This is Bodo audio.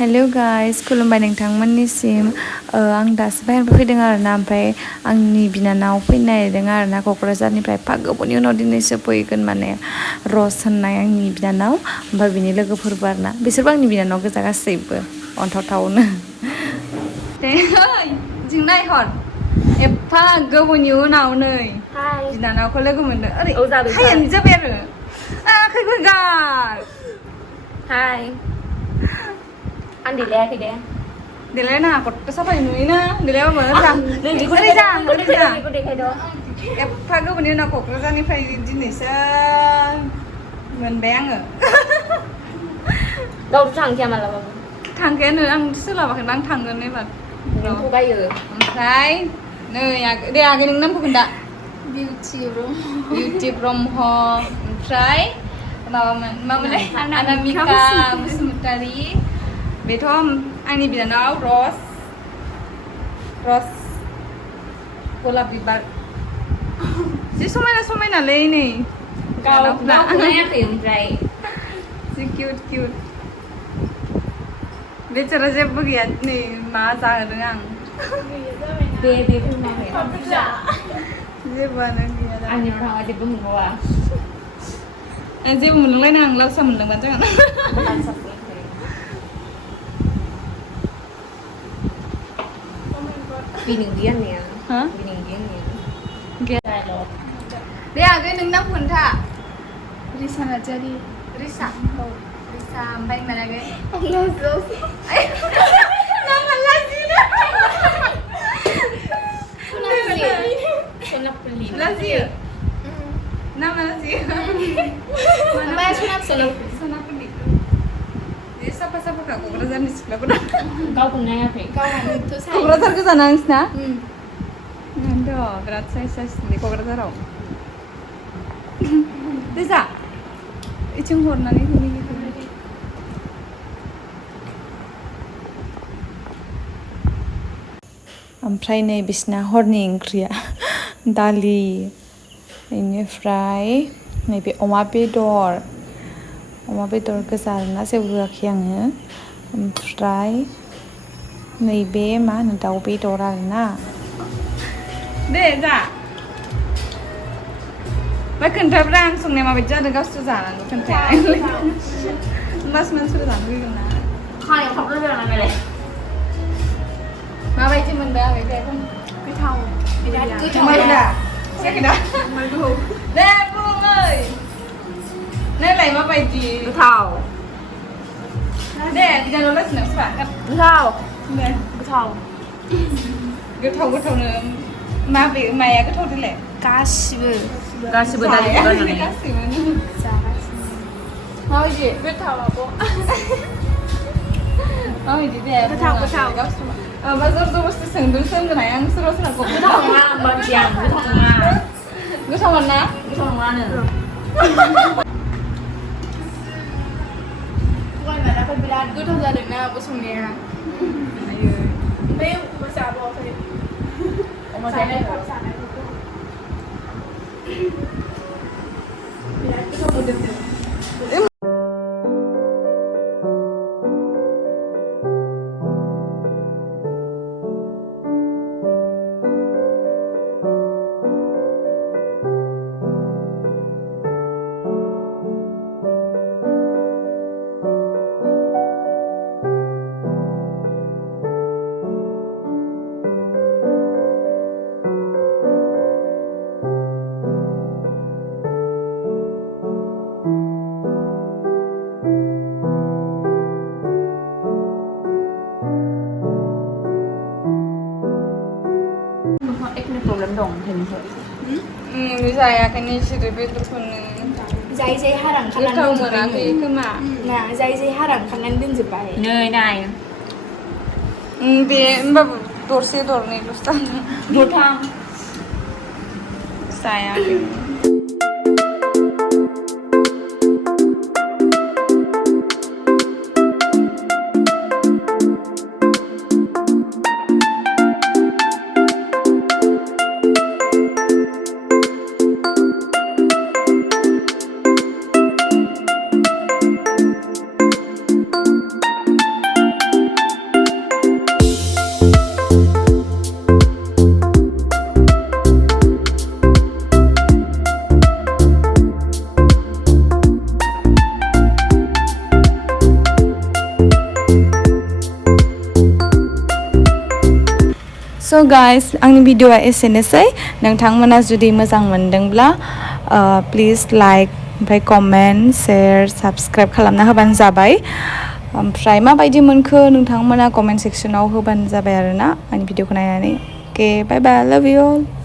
हेलो गाइस खुलुमबाय नोंथांमोननिसिम आं दासो बाहेरनिफ्राय फैदों आरोना ओमफ्राय आंनि बिनानाव फैनो नागिरदों आरोना क'क्राझारनिफ्राय एफा गोबावनि उनाव दिनैसो फैगोन माने रस होननाय आंनि बिनानाव ओमफ्राय बिनि लोगोफोरबो आरोना बिसोरबो आंनि बिनानाव गोजा गासैबो अन्थावथावनो दे जों नायहर एफा गोबावनि उनाव नै बिनानावखौ लोगो मोनदों ओरै हायानो जाबाय आरो खैगार हाय आं देलायाखै दे देलायनाङा खथ' साफाय नुयोना देलायबाबो एफा गोबावनि उनाव क'क्राझारनिफ्राय दिनैसो मोनबाय आङो गावथ' थांखाया मालाबाबो थांखायानो आं सोलाबाखैना आं थांगोन एबार बायो ओमफ्राय नै दे आगै नोंनि नामखौ खोन्था बिउटि ब्रह्म ओमफ्राय मामोनलाय अनामिका बसुमतारी बेथ' आंनि बिनानाव रस गलाप बिबार जि समायना समायनालै नै गावखौ नायाखै ओमफ्राय जि किउट बेचारा जेबो गैया नै मा जाहोदों आं दे फैनाखै जेबोआनो गैया आंनियाव थाङा जेबो मोनबावा जेबो मोनलांलायनो आं लावसा मोनलांबानो जागोन बिनोंदि आंनिया दे आगै नोंनि नामखौ खोन्था रिसा नार्जारि रिसा ओमफ्राय माने आगै लाजियो नामा लाजियो सनापुलि बे साफा साफाखा क'क्राझारनि सिख्लाफोरा गावखौ नायाखै क'क्राझार गोजाना नोंसिना बिराद साइस क'क्राझाराव देजा इथिं हरनानै ओमफ्राय नै बिसिना हरनि ओंख्रिया दालि बेनिफ्राय नैबे अमा बेदर गोजा आरोना जेबो होआखै आङो ओमफ्राय नैबे मा होनो दाउ बेदर आरोना दे जा ओमफ्राय खोन्थाब्रा आं संनाया माबायदि जादों गावसोर जानांगौ खोन्थाया मास मानसिफोर जानो लुगैगोन ना खानायाव थाब लोगो माबायदि मोनदों आं गोथाव बिराद गोथाव दे बुङै नायलाय माबायदि गोथाव दे बिनानाव लासिनो फिसा दे गोथावनो माया गोथाव देलाय गासिबो गासिबो माबायदि गोथाव आब' माबायदि दे गोथाव मा जर जबस्थि सोंदोंसो होनगोन आं सोरबा सोरबा गोथाव नङा होमबादि आं गोथाव ना गलायमादाखौ बिराद गोथाव जादोंना आब' संनाया ओमफ्राय अमा जाबावाखै बिराद गोथाव मोदोमदों प्रब्लेम दं जायाखैनो बिसोरो बेदरखौनो जाय हारां गोथाव मोनाखै खोमा ना जाय हारां खालामनानै दोनजोब्बाय नै नाय बे होमबाबो दरसे दरनैल'सो जादों दरथाम जायाखै स' गाइस आंनि भिडिअ'आ एसेनोसै नोंथांमोना जुदि मोजां मोनदोंब्ला प्लिज लाइक ओमफ्राय कमेन्ट शेयार साबस्क्राइब खालामना होबानो जाबाय ओमफ्राय माबायदि मोनखो नोंथांमोना कमेन्ट सेक्सनाव होबानो जाबाय आरोना आंनि भिडिअ'खौ नायनानै अके बाय बाय लाभ इउ अल